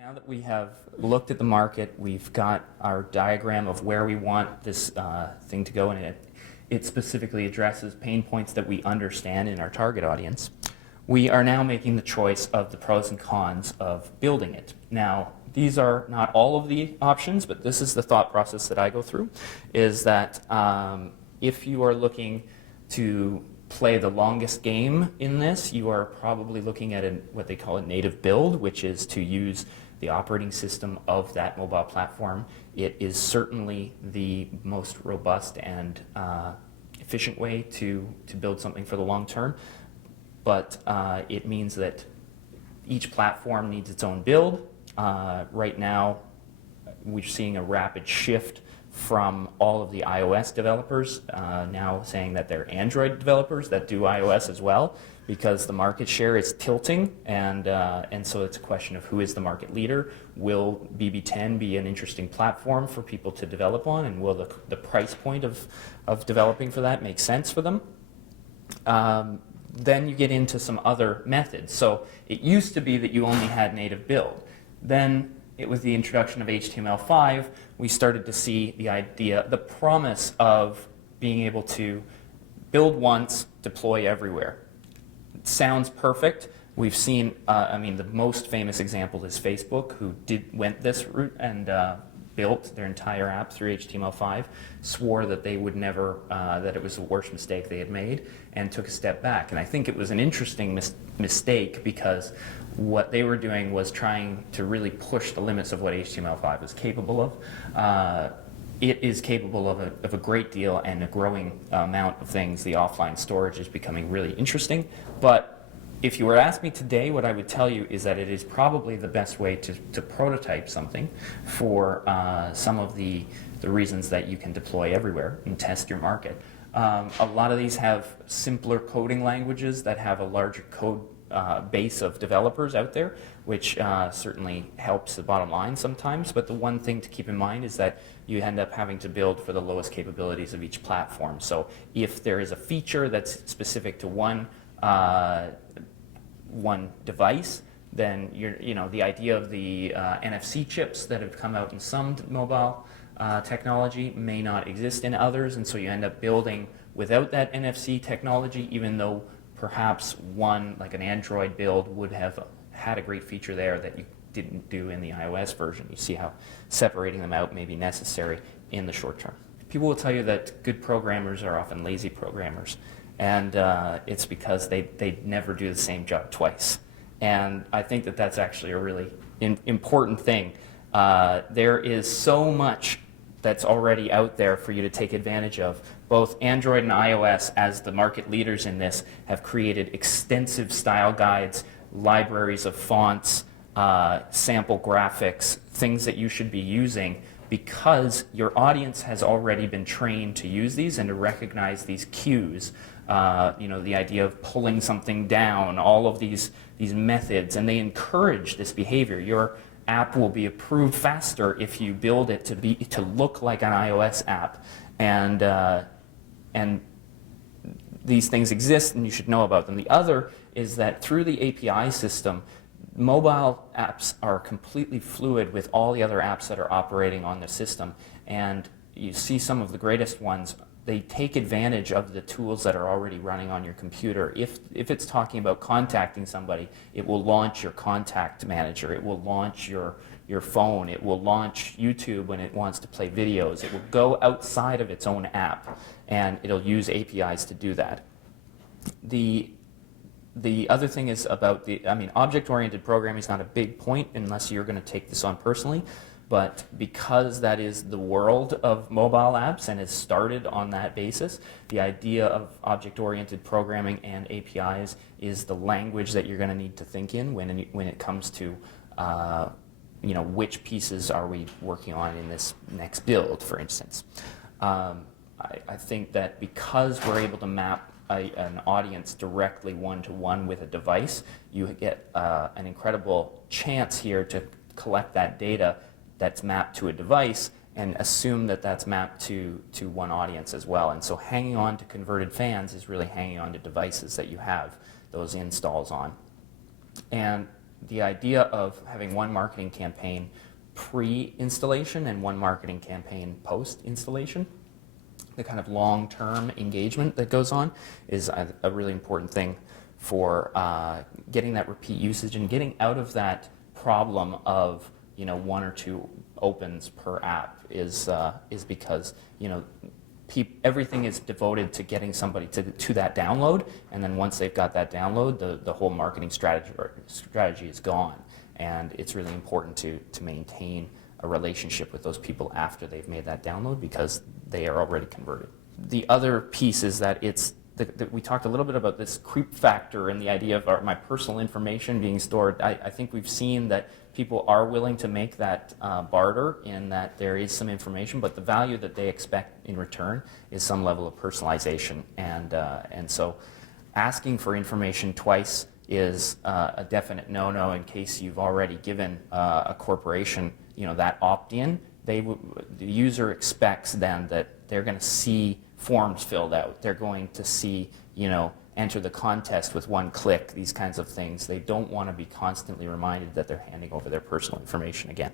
Now that we have looked at the market, we've got our diagram of where we want this thing to go, and it specifically addresses pain points that we understand in our target audience. We are now making the choice of the pros and cons of building it. Now, these are not all of the options, but this is the thought process that I go through, is that if you are looking to play the longest game in this, you are probably looking at what they call a native build, which is to use the operating system of that mobile platform. It is certainly the most robust and efficient way to build something for the long term, but it means that each platform needs its own build. Right now, we're seeing a rapid shift from all of the iOS developers now saying that they're Android developers that do iOS as well, because the market share is tilting, and so it's a question of who is the market leader. Will BB10 be an interesting platform for people to develop on, and will the price point of developing for that make sense for them? Then you get into some other methods. So it used to be that you only had native build. Then with the introduction of HTML5, we started to see the promise of being able to build once, deploy everywhere. It sounds perfect. We've seen, the most famous example is Facebook, who went this route and built their entire app through HTML5, swore that they would never, that it was the worst mistake they had made, and took a step back. And I think it was an interesting mistake, because what they were doing was trying to really push the limits of what HTML5 is capable of. It is capable of a great deal and a growing amount of things. The offline storage is becoming really interesting. But if you were to ask me today, what I would tell you is that it is probably the best way to prototype something for some of the reasons that you can deploy everywhere and test your market. A lot of these have simpler coding languages that have a larger code base of developers out there, which certainly helps the bottom line sometimes. But the one thing to keep in mind is that you end up having to build for the lowest capabilities of each platform. So if there is a feature that's specific to one device, then the idea of the NFC chips that have come out in some mobile technology may not exist in others, and so you end up building without that NFC technology, even though perhaps one, like an Android build, would have had a great feature there that you didn't do in the iOS version. You see how separating them out may be necessary in the short term. People will tell you that good programmers are often lazy programmers, and it's because they never do the same job twice. And I think that that's actually a really important thing. There is so much that's already out there for you to take advantage of. Both Android and iOS, as the market leaders in this, have created extensive style guides, libraries of fonts, sample graphics, things that you should be using, because your audience has already been trained to use these and to recognize these cues. The idea of pulling something down, all of these methods, and they encourage this behavior. Your app will be approved faster if you build it to look like an iOS app, and these things exist and you should know about them. The other is that through the API system, mobile apps are completely fluid with all the other apps that are operating on the system, and you see some of the greatest ones. They take advantage of the tools that are already running on your computer. If it's talking about contacting somebody, it will launch your contact manager. It will launch your phone. It will launch YouTube when it wants to play videos. It will go outside of its own app, and it'll use APIs to do that. The other thing is about object-oriented programming is not a big point unless you're going to take this on personally. But because that is the world of mobile apps and has started on that basis, the idea of object-oriented programming and APIs is the language that you're going to need to think in when it comes to which pieces are we working on in this next build, for instance. I think that because we're able to map an audience directly one-to-one with a device, you get an incredible chance here to collect that data that's mapped to a device and assume that that's mapped to one audience as well. And so hanging on to converted fans is really hanging on to devices that you have those installs on. And the idea of having one marketing campaign pre-installation and one marketing campaign post-installation, the kind of long-term engagement that goes on, is a really important thing for getting that repeat usage and getting out of that problem of, you know, 1 or 2 opens per app is because, you know, everything is devoted to getting somebody to that download, and then once they've got that download, the whole marketing strategy is gone. And it's really important to maintain a relationship with those people after they've made that download, because they are already converted. The other piece is that we talked a little bit about this creep factor and the idea of my personal information being stored. I think we've seen that people are willing to make that barter, in that there is some information, but the value that they expect in return is some level of personalization. And so asking for information twice is a definite no-no in case you've already given a corporation, you know, that opt-in. The user expects then that they're going to see forms filled out. They're going to see, you know, enter the contest with one click, these kinds of things. They don't want to be constantly reminded that they're handing over their personal information again.